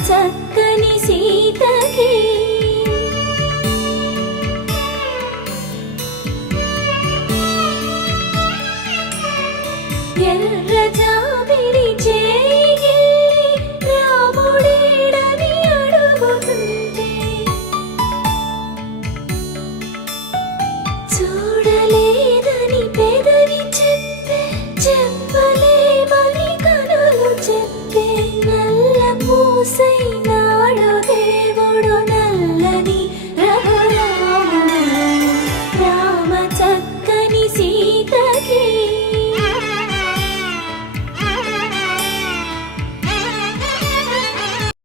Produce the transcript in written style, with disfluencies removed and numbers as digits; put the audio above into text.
చక్కని సీతకి ఎర్ర జాబిలి చేయి రాముడేడని అడుగుతుంటే చూడలేదని పెదవి చెప్పలేమని కనులు చెప్పే నల్ల పూసై